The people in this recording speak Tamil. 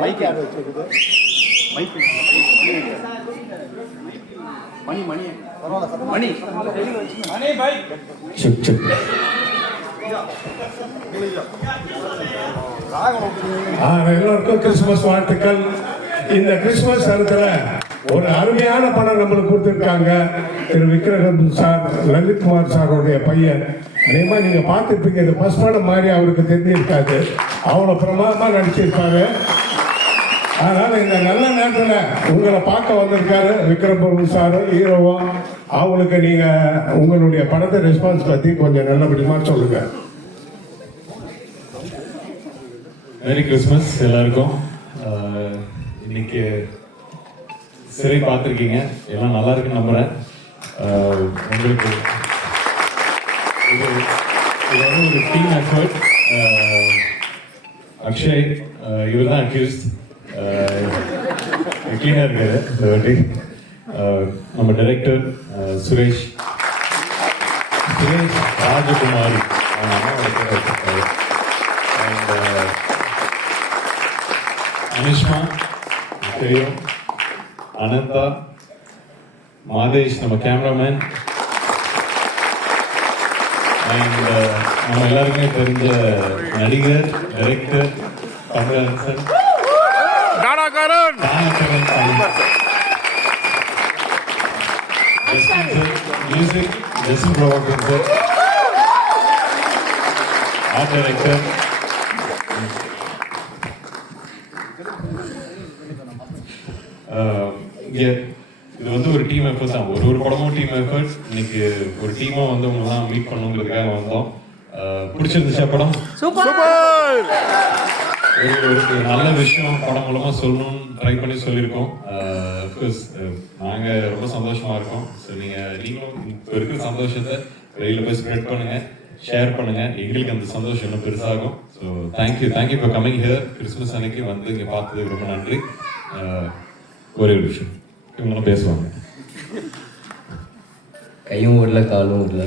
மைக் யார் வச்சிருக்குது? மைக் மணி மணி மணி மணி பைக் செக் செக். எல்லோருக்கும் கிறிஸ்துமஸ் வாழ்த்துக்கள். இந்த கிறிஸ்துமஸ் நேரத்தில் ஒரு அருமையான படம் நம்மளுக்கு கொடுத்துருக்காங்க. திரு விக்ரம் சார், லலித்குமார் சாரோடைய பையன். அதே மாதிரி நீங்கள் பார்த்துருப்பீங்க. இது ஃபர்ஸ்ட் படம் மாதிரி அவருக்கு தெரிஞ்சிருக்காது. அவ்வளோ பிரமாதமாக நடிச்சிருப்பாரு. அதனால் இந்த நல்ல நேரத்தில் உங்களை பார்க்க வந்திருக்காரு விக்ரம் பிரபு சாரும் ஹீரோவும். அவங்களுக்கு நீங்கள் உங்களுடைய படத்தை ரெஸ்பான்ஸ் பற்றி கொஞ்சம் நல்லபடியாக சொல்லுங்கள். மேரி கிறிஸ்மஸ் எல்லாருக்கும். இன்னைக்கு சரி பார்த்துருக்கீங்க, எல்லாம் நல்லா இருக்குன்னு நம்புகிறேன். உங்களுக்கு இது வந்து ஒரு டீம் எஃபர்ட். அக்ஷய் இவர் தான் அக்யூஸ்ட், கிளீனாக இருக்காரு இந்த வாட்டி. நம்ம டைரக்டர் சுரேஷ் ராஜகுமாரி, அவங்க அம்மாவோட பேர் வச்சிருக்காரு. அண்ட் அனிஷ்மா தெரியும், அனந்தா, மாதேஷ் நம்ம கேமராமேன், அண்ட் நம்ம எல்லாருக்குமே தெரிஞ்ச நடிகர் director Kamal Haasan, music Jesin Prabhakar sir, art director இது வந்து ஒரு டீம் எஃபர்ட் தான். ஒரு படமும் டீம் எஃபர்ட். இன்னைக்கு ஒரு டீமா வந்து உங்களெல்லாம் மீட் பண்ணுங்கிறதுக்காக வந்தோம். பிடிச்சிருந்துச்சா படம்? ஒரு நல்ல விஷயம் படம் மூலமா சொல்லணும்னு ட்ரை பண்ணி சொல்லியிருக்கோம். அஃப்கோர்ஸ் நாங்கள் ரொம்ப சந்தோஷமா இருக்கோம். ஸோ நீங்களும் இப்போ இருக்கிற சந்தோஷத்தை வெளியில் போய் ஸ்ப்ரெட் பண்ணுங்க, ஷேர் பண்ணுங்க. எங்களுக்கு அந்த சந்தோஷம் இன்னும் பெருசாகும். So thank you for coming here. Christmas அன்னைக்கு வந்து இங்கே பார்த்ததுக்கு ரொம்ப நன்றி. ஒரே ஒரு விஷயம், இவங்களும் பேசுவாங்க. கையும் ஓடல காலும் ஓடல.